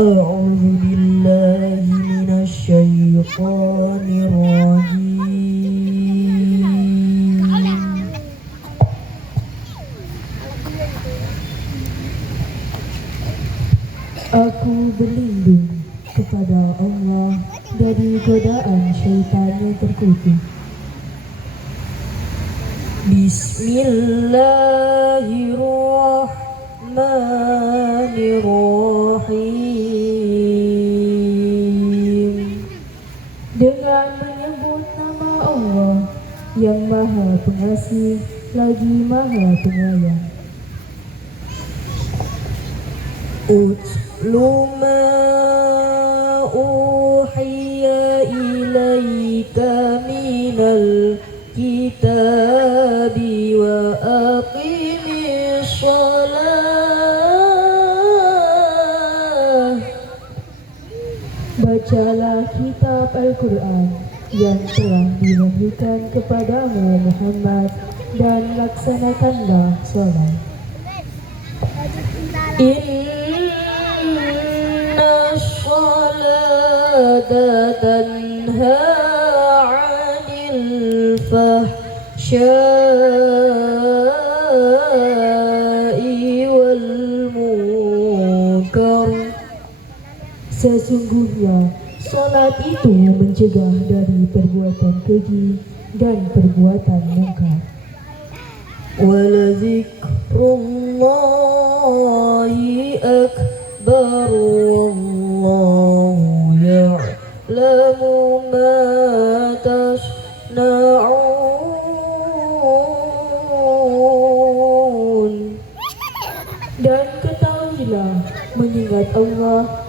أعوذ بالله من الشيطان الرجيم. Aku berlindung kepada Allah dari godaan syaitan yang terkutuk. Bismillahirrahmanirrahim. Dengan menyebut nama Allah yang Maha Pengasih lagi Maha Penyayang. Utlu ma uhiya ilaika minal kitabi wa aqimis shalah. Bacalah kitab Al-Quran yang telah diwahyukan kepadamu Muhammad dan laksanakanlah sholat. Inna sholata tanha 'anil fahsya'i wal munkar. Sesungguhnya sholat itu mencegah dari perbuatan keji dan perbuatan mungkar. Waladzikrullahi akbar wallahu ya'lamu ma tasna'un. Dan ketahuilah, mengingat Allah,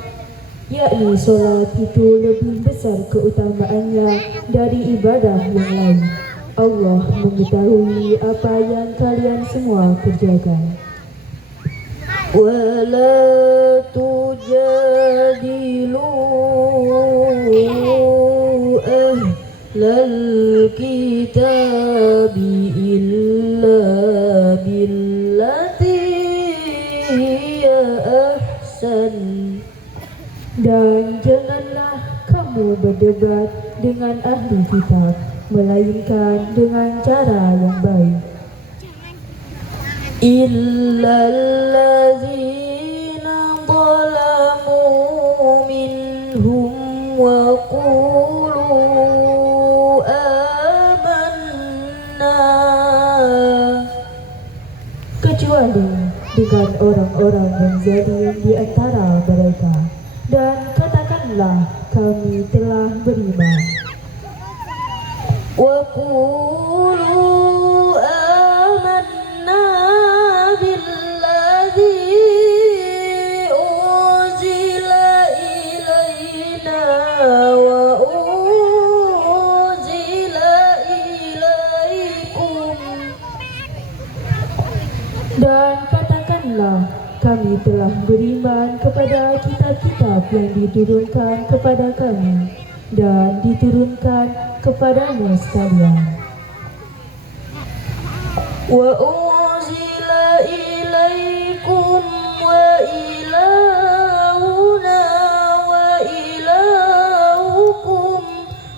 yakni solat itu lebih besar keutamaannya dari ibadah yang lain. Allah mengetahui apa yang kalian semua kerjakan. Wala tujadilu ahlal kitabi illa billati hiya ahsan. Dan janganlah kamu berdebat dengan ahli kitab melainkan dengan cara yang baik. Illallazina zalamu minhum wa qulu amanna. Kecuali dengan orang-orang yang zalim di antara mereka, dan katakanlah kami telah beriman. Wa qulu amanna billadzi unzila ilaina wa unzila ilaikum. Dan katakanlah kami telah beriman kepada kitab-kitab yang diturunkan kepada kami dan diturunkan kepadamu sekalian. Wa unzila ilaikum wa ilahuna wa ilahukum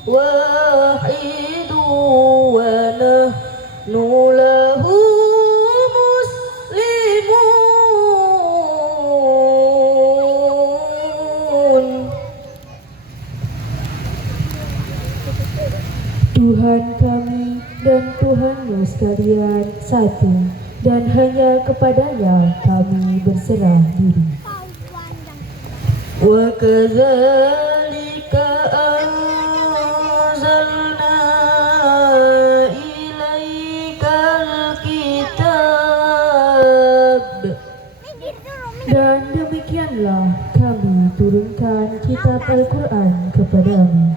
wahidu wa nahnu lahu Tuhan kami dan Tuhanmu sekalian satu, dan hanya kepadanya kami berserah diri. Wa kadzalika anzalna ilaikal kitab. Dan demikianlah kami turunkan kitab Al-Quran kepadamu.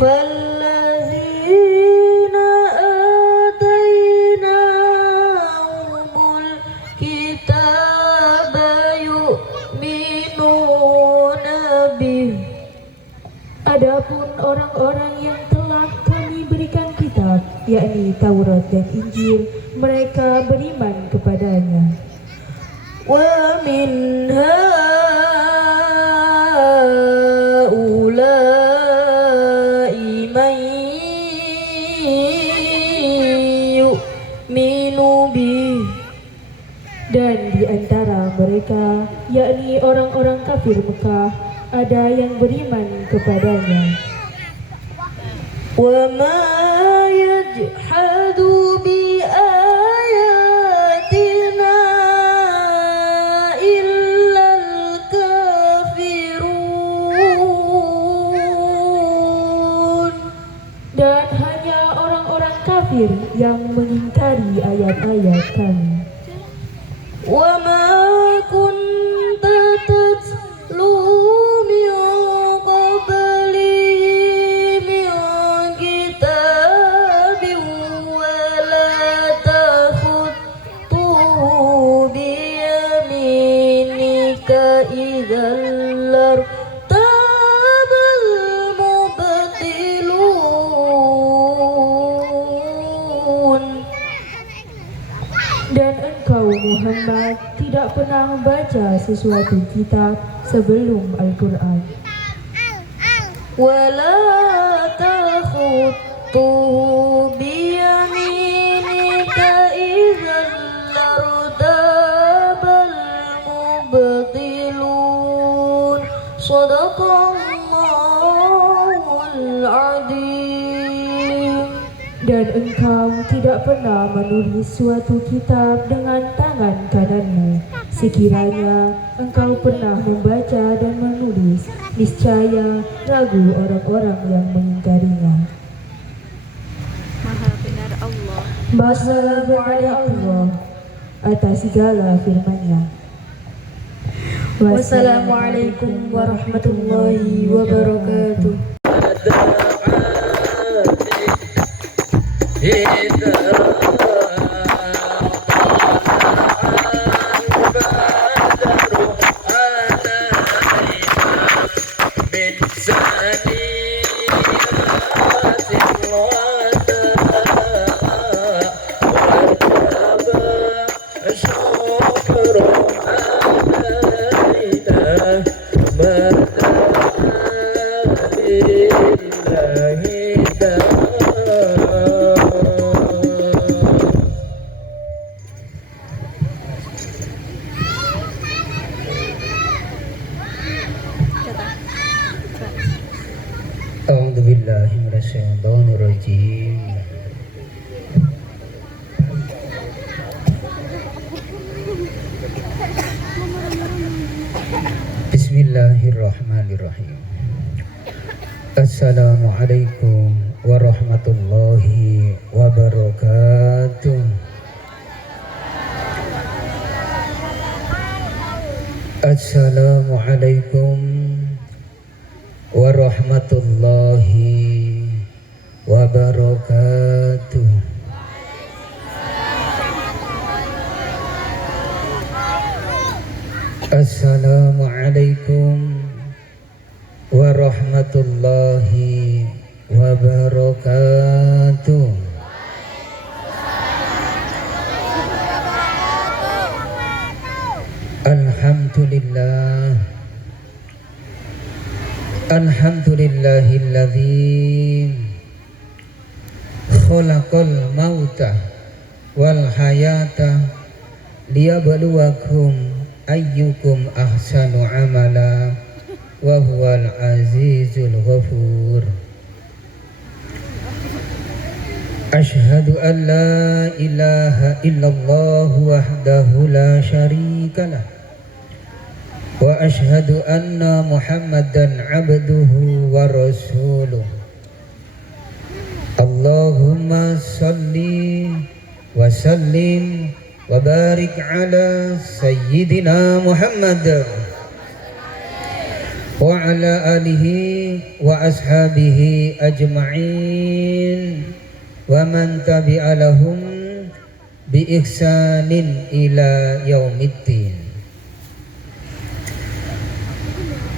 Fallazina atainahumul kitaba yu'minuna bih. Adapun orang-orang yang telah kami berikan kitab, yakni Taurat dan Injil, mereka beriman kepadanya. Wa min minubi. Dan di antara mereka, yakni orang-orang kafir Mekah, ada yang beriman kepadanya. Wa ma yajhadu bi ayatina illal kafirun. Dan hanya orang-orang kafir yang mengingkari ayat-ayat kami. Wa ma kunta tatlu min qablihi min kitabin wa la takhutu bi yaminika idzal lartabal mubtilun. Dan engkau Muhammad tidak pernah membaca sesuatu kitab sebelum Al-Quran. Wala takhutuhu biyaminika idzal lartabal mubtilun. Shadaqallahul adzim. Dan engkau tidak pernah menulis suatu kitab dengan tangan kananmu. Sekiranya engkau pernah membaca dan menulis, niscaya ragu orang-orang yang mengingkarinya. Maha benar Allah. Maha benar Allah atas segala firman-Nya. Wassalamualaikum warahmatullahi wabarakatuh. A'udzu billahi minasyaitonir rajim. Bismillahirrahmanirrahim. Assalamualaikum warahmatullahi wabarakatuh. Assalamualaikum warahmatullahi wabarakatuh. Assalamualaikum warahmatullahi wabarakatuh. Alhamdulillah. Alhamdulillahilladzi khalaqal mauta wal hayata liyabluwakum ayyukum ahsanu amala wa huwal azizul ghafur. Ashhadu an la ilaha illallah wahdahu la syarikalah wa ashhadu anna Muhammadan abduhu wa rasuluh. Allahumma salli wa sallim wa barik ala sayyidina Muhammad wa ala alihi wa ashabihi ajma'in wa man tabi'a lahum bi ihsanin ila yaumiddin.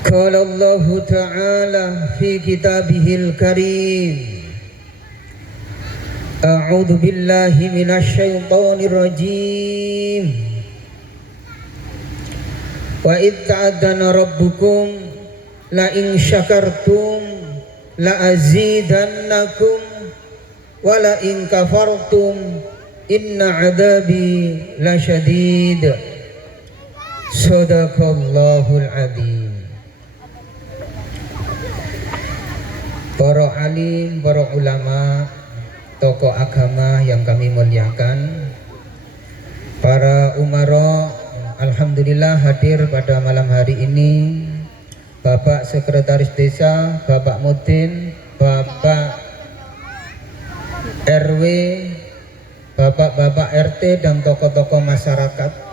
Qala Allah Ta'ala fi kitabihil karim. A'udzu billahi minasy syaithanir rajim. Wa id ta'adzana rabbukum la in syakartum la azidannakum wa la in kafartum inna adabi lasyadid. Sadaqallahul adzim. Para alim, para ulama, tokoh agama yang kami muliakan, para umara, alhamdulillah hadir pada malam hari ini. Bapak Sekretaris Desa, Bapak Mudin, Bapak RW, Bapak-bapak RT dan tokoh-tokoh masyarakat.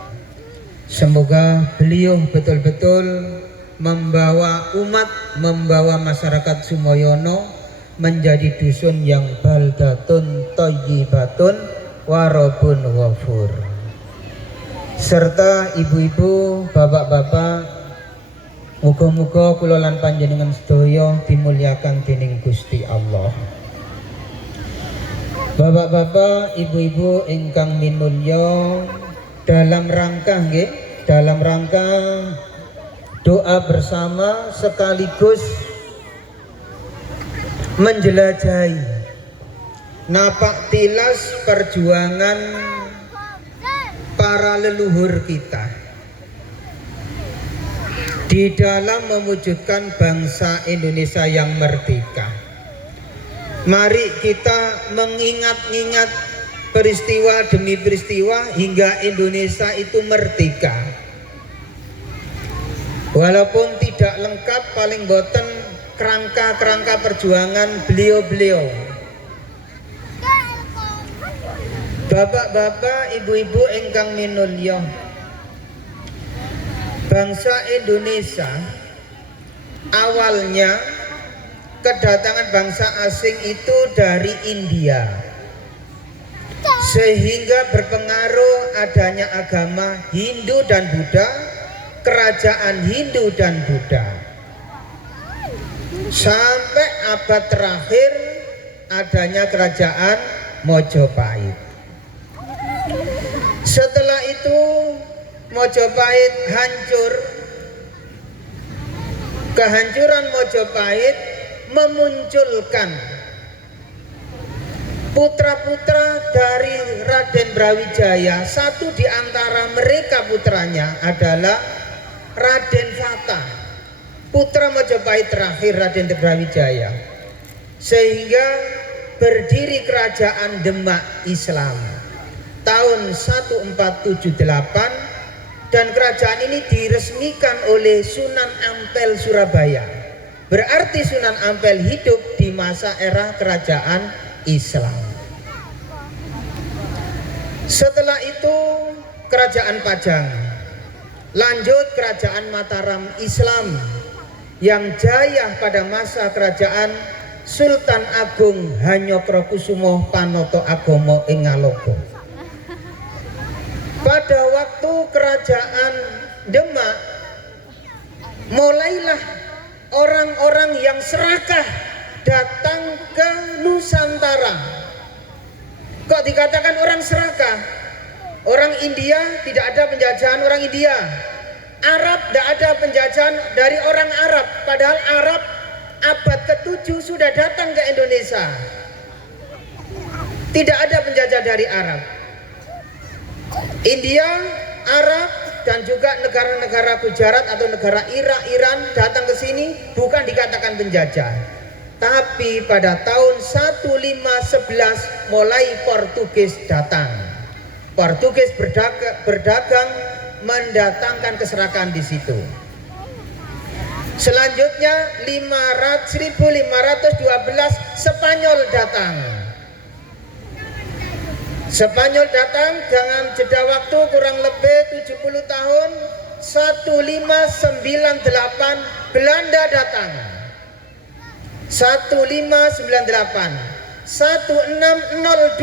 Semoga beliau betul-betul membawa umat, membawa masyarakat Sumoyono menjadi dusun yang baldatun thayyibatun warabun ghafur. Serta ibu-ibu, bapak-bapak, muga-muga kula lan panjenengan sedaya dimuliakan dening Gusti Allah. Bapak-bapak, ibu-ibu ingkang minulya, dalam rangka doa bersama sekaligus menjelajahi napak tilas perjuangan para leluhur kita di dalam mewujudkan bangsa Indonesia yang merdeka. Mari kita mengingat-ingat peristiwa demi peristiwa hingga Indonesia itu merdeka. Walaupun tidak lengkap, paling boten kerangka-kerangka perjuangan beliau-beliau. Bapak-bapak, ibu-ibu ingkang minulya, bangsa Indonesia awalnya kedatangan bangsa asing itu dari India, sehingga berpengaruh adanya agama Hindu dan Buddha, kerajaan Hindu dan Buddha, sampai abad terakhir adanya kerajaan Mojopahit. Setelah itu Mojopahit hancur. Kehancuran Mojopahit memunculkan putra-putra dari Raden Brawijaya. Satu di antara mereka putranya adalah Raden Fatah, putra Mojopahit terakhir Raden Brawijaya, sehingga berdiri kerajaan Demak Islam tahun 1478, dan kerajaan ini diresmikan oleh Sunan Ampel Surabaya. Berarti Sunan Ampel hidup di masa era kerajaan Islam. Setelah itu kerajaan Pajang, lanjut kerajaan Mataram Islam yang jaya pada masa kerajaan Sultan Agung Hanyokrokusumo Panoto Agomo ing Ngalogo. Pada waktu kerajaan Demak, mulailah orang-orang yang serakah datang ke Nusantara. Kok dikatakan orang serakah? Orang India tidak ada penjajahan orang India. Arab tidak ada penjajahan dari orang Arab. Padahal Arab abad ke-7 sudah datang ke Indonesia. Tidak ada penjajah dari Arab. India, Arab, dan juga negara-negara Gujarat atau negara Irak, Iran datang ke sini bukan dikatakan penjajah. Tapi pada tahun 1511 mulai Portugis datang. Portugis berdagang mendatangkan keserakan di situ. Selanjutnya 1512 Spanyol datang. Spanyol datang dengan jeda waktu kurang lebih 70 tahun. 1598 Belanda datang. 1598 1602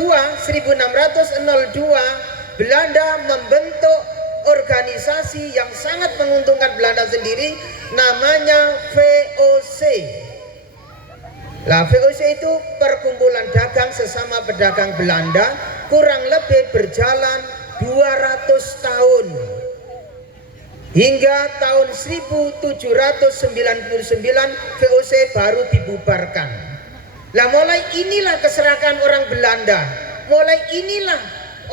Belanda membentuk organisasi yang sangat menguntungkan Belanda sendiri, namanya VOC. Nah, VOC itu perkumpulan dagang sesama pedagang Belanda, kurang lebih berjalan 200 tahun. Hingga tahun 1799 VOC baru dibubarkan. Nah, mulai inilah keserakan orang Belanda. Mulai inilah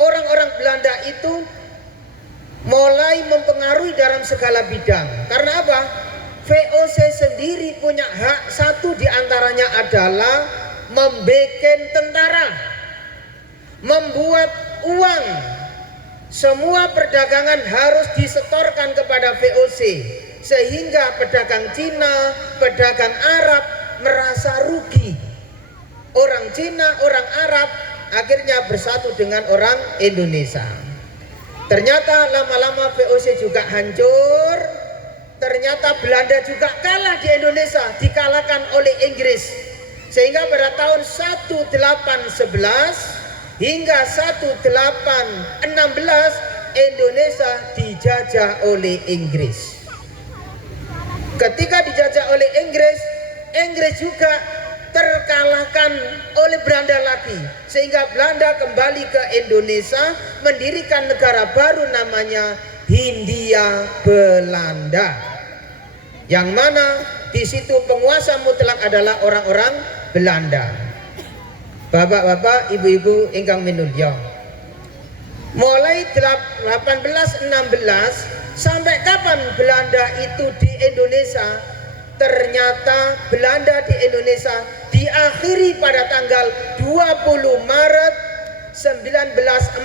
orang-orang Belanda itu mulai mempengaruhi dalam segala bidang. Karena apa? VOC sendiri punya hak, satu diantaranya adalah membikin tentara, membuat uang. Semua perdagangan harus disetorkan kepada VOC, sehingga pedagang Cina, pedagang Arab merasa rugi. Orang Cina, orang Arab akhirnya bersatu dengan orang Indonesia. Ternyata lama-lama VOC juga hancur. Ternyata Belanda juga kalah di Indonesia, dikalahkan oleh Inggris. Sehingga pada tahun 1811 hingga 1816 Indonesia dijajah oleh Inggris. Ketika dijajah oleh Inggris, Inggris juga terkalahkan oleh Belanda lagi, sehingga Belanda kembali ke Indonesia mendirikan negara baru namanya Hindia Belanda, yang mana di situ penguasa mutlak adalah orang-orang Belanda. Bapak-bapak, ibu-ibu ingkang minulya, mulai 1816 sampai kapan Belanda itu di Indonesia? Ternyata Belanda di Indonesia diakhiri pada tanggal 20 Maret 1942.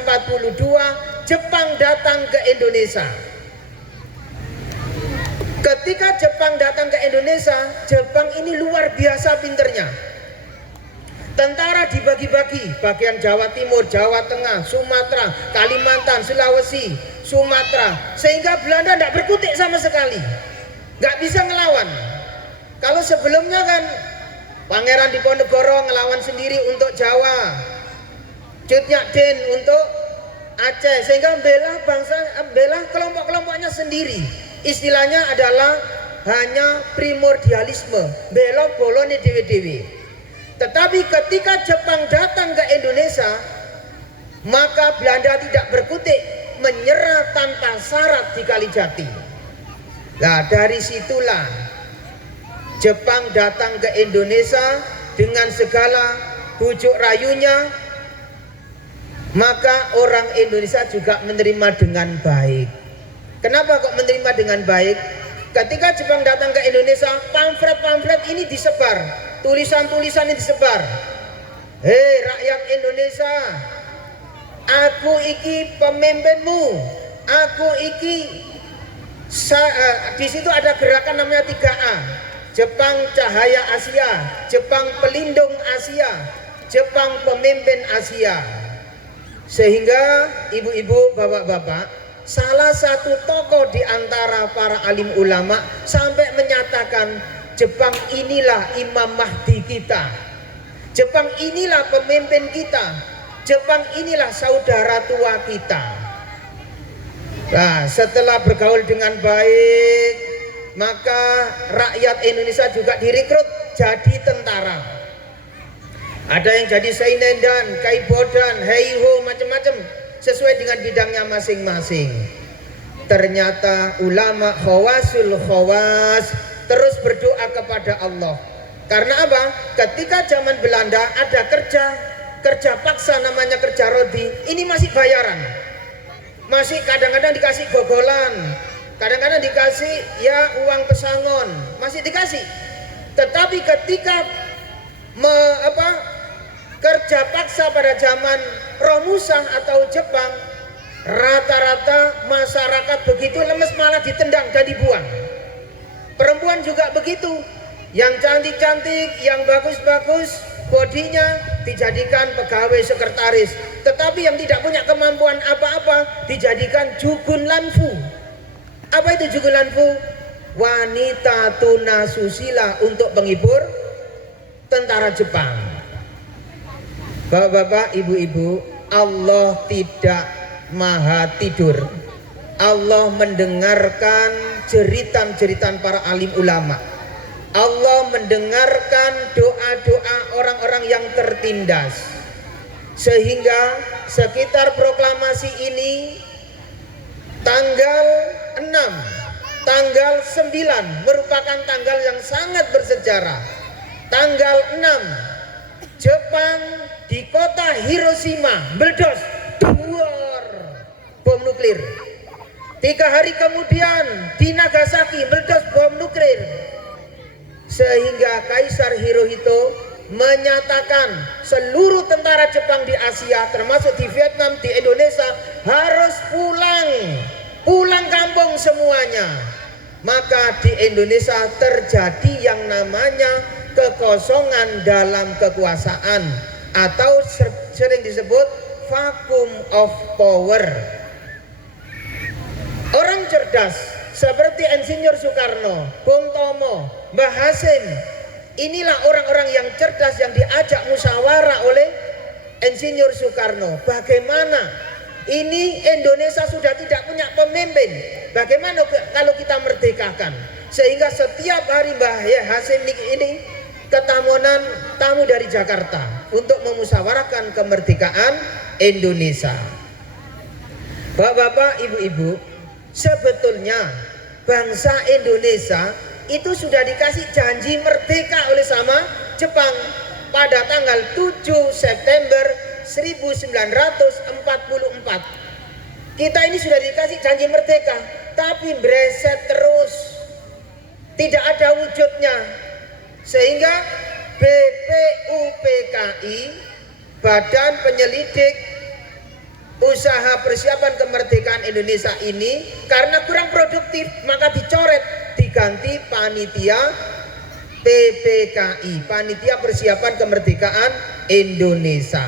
Jepang datang ke Indonesia. Ketika Jepang datang ke Indonesia, Jepang ini luar biasa pinternya. Tentara dibagi-bagi, bagian Jawa Timur, Jawa Tengah, Sumatera, Kalimantan, Sulawesi, Sumatera, sehingga Belanda tidak berkutik sama sekali, nggak bisa ngelawan. Kalau sebelumnya kan Pangeran Diponegoro ngelawan sendiri untuk Jawa, Cut Nyak Din untuk Aceh, sehingga bela kelompok-kelompoknya sendiri. Istilahnya adalah hanya primordialisme, bela bolone dewe-dewe. Tetapi ketika Jepang datang ke Indonesia, maka Belanda tidak berkutik, menyerah tanpa syarat di Kalijati. Nah, dari situlah Jepang datang ke Indonesia dengan segala bujuk rayunya, maka orang Indonesia juga menerima dengan baik. Kenapa kok menerima dengan baik? Ketika Jepang datang ke Indonesia, pamflet-pamflet ini disebar, tulisan-tulisan ini disebar. Hei rakyat Indonesia, aku iki pemimpinmu, aku iki di situ ada gerakan namanya 3A. Jepang Cahaya Asia, Jepang Pelindung Asia, Jepang Pemimpin Asia. Sehingga ibu-ibu, bapak-bapak, salah satu tokoh di antara para alim ulama sampai menyatakan Jepang inilah Imam Mahdi kita, Jepang inilah pemimpin kita, Jepang inilah saudara tua kita. Nah, setelah bergaul dengan baik, maka rakyat Indonesia juga direkrut jadi tentara. Ada yang jadi Sainendan, Kaibodan, Heiho, macam-macam sesuai dengan bidangnya masing-masing. Ternyata ulama khawasul khawas terus berdoa kepada Allah. Karena apa? Ketika zaman Belanda ada kerja paksa namanya kerja rodi, ini masih bayaran. Masih kadang-kadang dikasih gogolan, kadang-kadang dikasih ya uang pesangon, masih dikasih. Tetapi ketika kerja paksa pada zaman Romusa atau Jepang, rata-rata masyarakat begitu lemes malah ditendang dan dibuang. Perempuan juga begitu, yang cantik-cantik, yang bagus-bagus bodinya dijadikan pegawai sekretaris, tetapi yang tidak punya kemampuan apa-apa dijadikan jugun lanfu. Apa itu jugun lanfu? Wanita tunasusila untuk menghibur tentara Jepang. Bapak-bapak, ibu-ibu, Allah tidak maha tidur. Allah mendengarkan jeritan-jeritan para alim ulama. Allah mendengarkan doa-doa orang-orang yang tertindas. Sehingga sekitar proklamasi ini tanggal 6, tanggal 9 merupakan tanggal yang sangat bersejarah. Tanggal 6 Jepang di kota Hiroshima meledos. nuklir. 3 hari kemudian di Nagasaki meledos bom nuklir. Sehingga Kaisar Hirohito menyatakan seluruh tentara Jepang di Asia, termasuk di Vietnam, di Indonesia, harus pulang kampung semuanya. Maka di Indonesia terjadi yang namanya kekosongan dalam kekuasaan atau sering disebut vacuum of power. Orang cerdas seperti Insinyur Soekarno, Bung Tomo, Mbah Hasim, inilah orang-orang yang cerdas yang diajak musyawarah oleh Insinyur Soekarno. Bagaimana ini Indonesia sudah tidak punya pemimpin, bagaimana kalau kita merdekakan? Sehingga setiap hari Mbah Hasim ini ketamunan tamu dari Jakarta untuk memusyawarahkan kemerdekaan Indonesia. Bapak-bapak, ibu-ibu, sebetulnya bangsa Indonesia itu sudah dikasih janji merdeka oleh sama Jepang pada tanggal 7 September 1944. Kita ini sudah dikasih janji merdeka, tapi breset terus, tidak ada wujudnya. Sehingga BPUPKI, Badan Penyelidik Usaha Persiapan Kemerdekaan Indonesia ini, karena kurang produktif maka dicoret, diganti panitia PPKI, Panitia Persiapan Kemerdekaan Indonesia.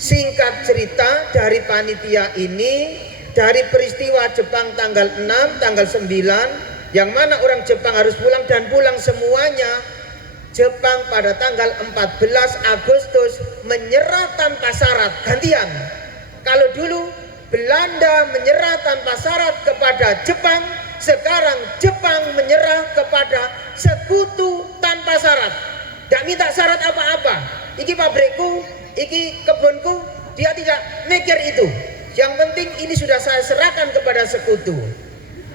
Singkat cerita, dari panitia ini, dari peristiwa Jepang tanggal 6, tanggal 9, yang mana orang Jepang harus pulang dan pulang semuanya, Jepang pada tanggal 14 Agustus menyerah tanpa syarat, gantian. Kalau dulu Belanda menyerah tanpa syarat kepada Jepang, sekarang Jepang menyerah kepada sekutu tanpa syarat. Tidak minta syarat apa-apa. Iki pabrikku, iki kebunku, dia tidak mikir itu. Yang penting ini sudah saya serahkan kepada sekutu.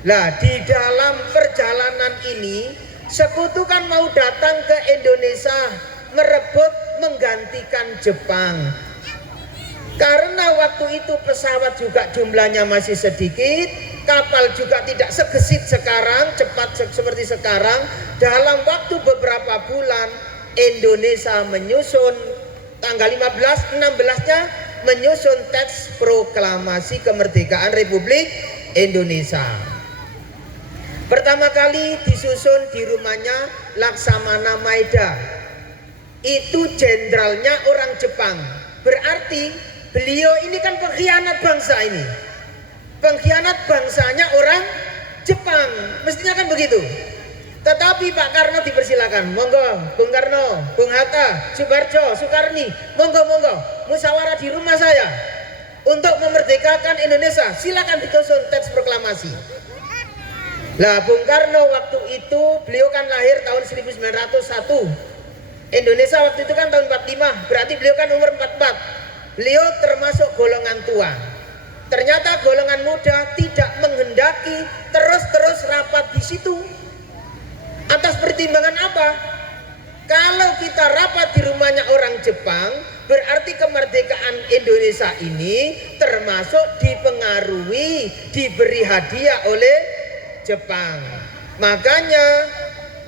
Lah, di dalam perjalanan ini sekutu kan mau datang ke Indonesia merebut menggantikan Jepang. Karena waktu itu pesawat juga jumlahnya masih sedikit, kapal juga tidak segesit sekarang, cepat seperti sekarang. Dalam waktu beberapa bulan Indonesia menyusun tanggal 15, 16-nya menyusun teks proklamasi kemerdekaan Republik Indonesia. Pertama kali disusun di rumahnya Laksamana Maeda. Itu jenderalnya orang Jepang. Berarti beliau ini kan pengkhianat bangsa ini. Pengkhianat bangsanya orang Jepang. Mestinya kan begitu. Tetapi Pak Karno dipersilakan. Monggo, Bung Karno, Bung Hatta, Subarjo, Soekarni, monggo, musyawarah di rumah saya untuk memerdekakan Indonesia. Silakan disusun teks proklamasi. Lah, Bung Karno waktu itu beliau kan lahir tahun 1901. Indonesia waktu itu kan tahun 45, berarti beliau kan umur 44. Beliau termasuk golongan tua. Ternyata golongan muda tidak menghendaki terus rapat di situ. Atas pertimbangan apa? Kalau kita rapat di rumahnya orang Jepang, berarti kemerdekaan Indonesia ini termasuk dipengaruhi, diberi hadiah oleh Jepang. Makanya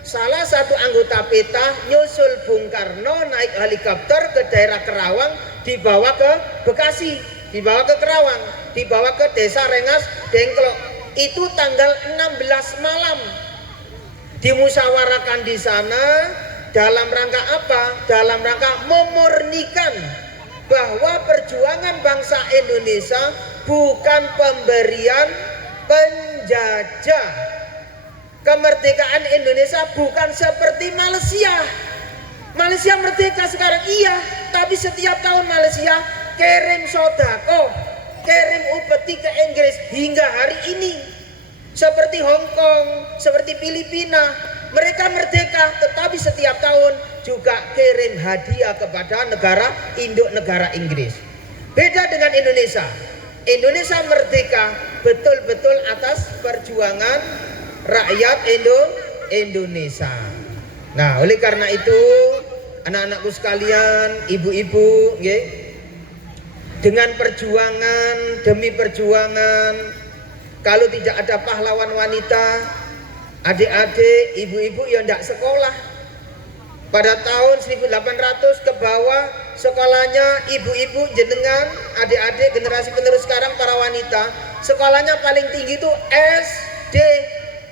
salah satu anggota PETA nyusul Bung Karno naik helikopter ke daerah Kerawang, dibawa ke Bekasi, dibawa ke Kerawang, dibawa ke Desa Rengas, Dengklok. Itu tanggal 16 malam. Dimusyawarahkan di sana dalam rangka apa? Dalam rangka memurnikan bahwa perjuangan bangsa Indonesia bukan pemberian penjajah. Kemerdekaan Indonesia bukan seperti Malaysia. Malaysia merdeka sekarang iya, tapi setiap tahun Malaysia kirim sodako, kirim upeti ke Inggris hingga hari ini. Seperti Hong Kong, seperti Filipina, mereka merdeka, tetapi setiap tahun juga kirim hadiah kepada negara induk negara Inggris. Beda dengan Indonesia. Indonesia merdeka betul-betul atas perjuangan rakyat Indonesia. Nah, oleh karena itu anak-anakku sekalian, ibu-ibu, dengan perjuangan demi perjuangan. Kalau tidak ada pahlawan wanita, adik-adik, ibu-ibu ya tidak sekolah. Pada tahun 1800 ke bawah sekolahnya ibu-ibu jenengan, adik-adik generasi penerus sekarang para wanita, sekolahnya paling tinggi itu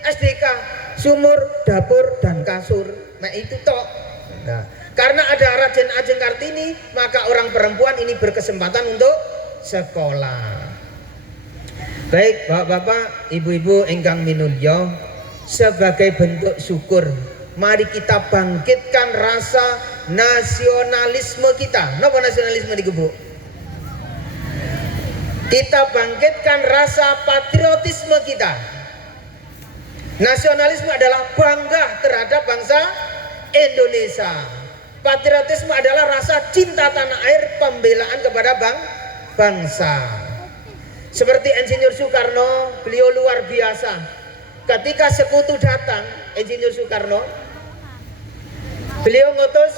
SDK, sumur, dapur, dan kasur. Nah itu tok. Nah, karena ada Raden Ajeng Kartini, maka orang perempuan ini berkesempatan untuk sekolah. Baik bapak-bapak, ibu-ibu ingkang minulya, sebagai bentuk syukur, mari kita bangkitkan rasa nasionalisme kita. Napa nasionalisme niku, Bu? Kita bangkitkan rasa patriotisme kita. Nasionalisme adalah bangga terhadap bangsa Indonesia. Patriotisme adalah rasa cinta tanah air, pembelaan kepada bangsa. Seperti Insinyur Soekarno, beliau luar biasa. Ketika sekutu datang, Insinyur Soekarno, beliau ngutus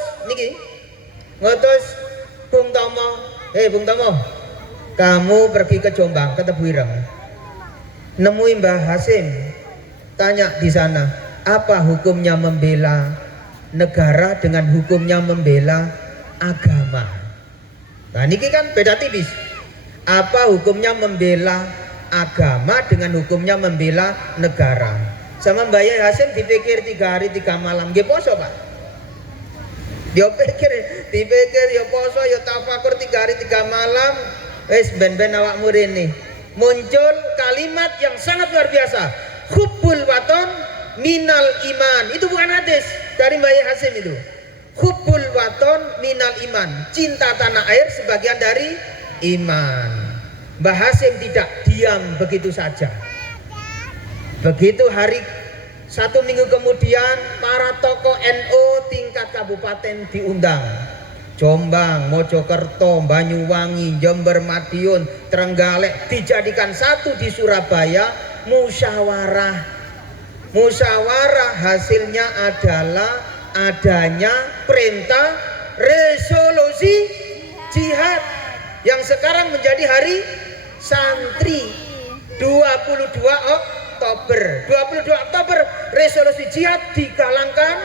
Bung Tomo, Bung Tomo, kamu pergi ke Jombang, ke Tebuireng, nemui Mbah Hasim, tanya di sana, apa hukumnya membela negara dengan hukumnya membela agama. Nah niki kan beda tipis. Apa hukumnya membela agama dengan hukumnya membela negara. Sama Mbak Yai Hasim dipikir 3 hari 3 malam, nggih poso Pak. Dia dipikir ya poso ya tafakur 3 hari 3 malam. Wis ben-ben awakmu rene. Muncul kalimat yang sangat luar biasa. Hubbul waton minal iman. Itu bukan hadis dari Mbak Yai Hasim itu. Hubbul waton minal iman. Cinta tanah air sebagian dari iman. Mbah Hasim tidak diam begitu saja. Begitu hari 1 minggu kemudian para tokoh NU tingkat kabupaten diundang. Jombang, Mojokerto, Banyuwangi, Jember, Madiun, Trenggalek dijadikan satu di Surabaya, musyawarah. Musyawarah hasilnya adalah adanya perintah resolusi jihad yang sekarang menjadi hari santri 22 Oktober. 22 Oktober resolusi jihad digalangkan,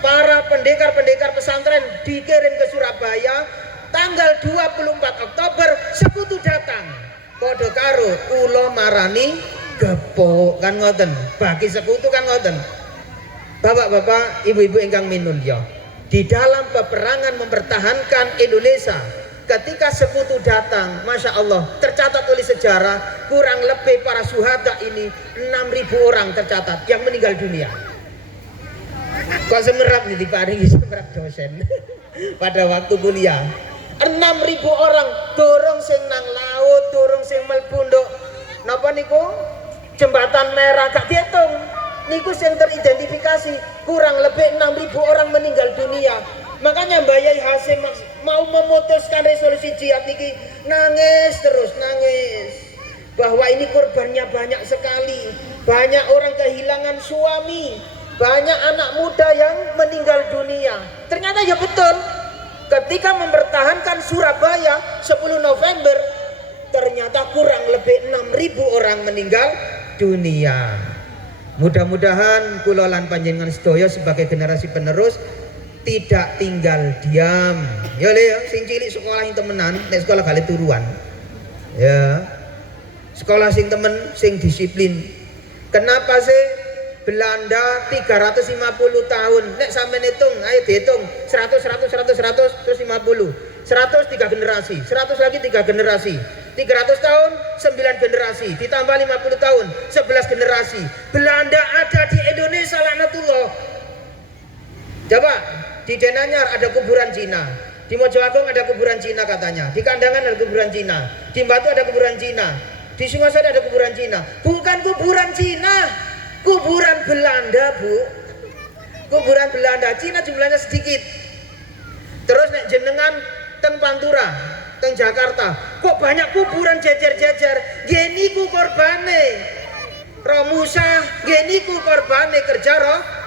para pendekar-pendekar pesantren dikirim ke Surabaya. Tanggal 24 Oktober sekutu datang. Padha karo kula marani gepok kan ngoten. Bagi sekutu kan ngoten. Bapak-bapak, ibu-ibu ingkang minulya, di dalam peperangan mempertahankan Indonesia, ketika sekutu datang, Masya Allah, tercatat oleh sejarah, kurang lebih para syuhada ini 6.000 orang tercatat yang meninggal dunia. Kok semerap nih diparingi semerap dosen pada waktu kuliah. 6.000 orang, dorong sing nang laut, dorong sing melpunduk. Napa niku? Jembatan Merah gak dihitung. Niku sing teridentifikasi kurang lebih 6.000 orang meninggal dunia. Makanya Mbak Yai Hasim mau memutuskan resolusi jihad niki nangis terus nangis bahwa ini korbannya banyak sekali, banyak orang kehilangan suami, banyak anak muda yang meninggal dunia. Ternyata ya betul, ketika mempertahankan Surabaya 10 November ternyata kurang lebih 6.000 orang meninggal dunia. Mudah-mudahan kula lan panjenengan sedaya sebagai generasi penerus tidak tinggal diam. Ya le, sing cilik sekolah yang temenan, nek sekolah kali turuan. Ya. Sekolah sing temen, sing disiplin. Kenapa sih Belanda 350 tahun? Nek sampean hitung, ayo dihitung 100 terus 50. 100 3 generasi, 100 lagi 3 generasi. 300 tahun 9 generasi, ditambah 50 tahun 11 generasi. Belanda ada di Indonesia laknatullah. Coba di Denanyar ada kuburan Cina, di Mojoagung ada kuburan Cina katanya, di Kandangan ada kuburan Cina, di Batu ada kuburan Cina, di Singosari ada kuburan Cina. Bukan kuburan Cina, kuburan Belanda, Bu. Kuburan Belanda. Cina jumlahnya sedikit. Terus nek jenengan teng Pantura, teng Jakarta, kok banyak kuburan jejer-jejer? Geniku korbane Romusa, geniku korbane kerja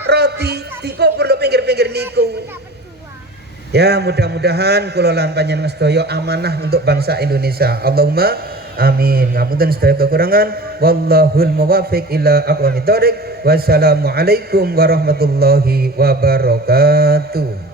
rodi dikubur lo pinggir-pinggir niku. Ya, mudah-mudahan kula lan panjenengan sedaya amanah untuk bangsa Indonesia. Allahumma amin. Ngapunten sedaya kekurangan. Wallahul muwaffiq ila aqwamit thoriq. Wassalamualaikum warahmatullahi wabarakatuh.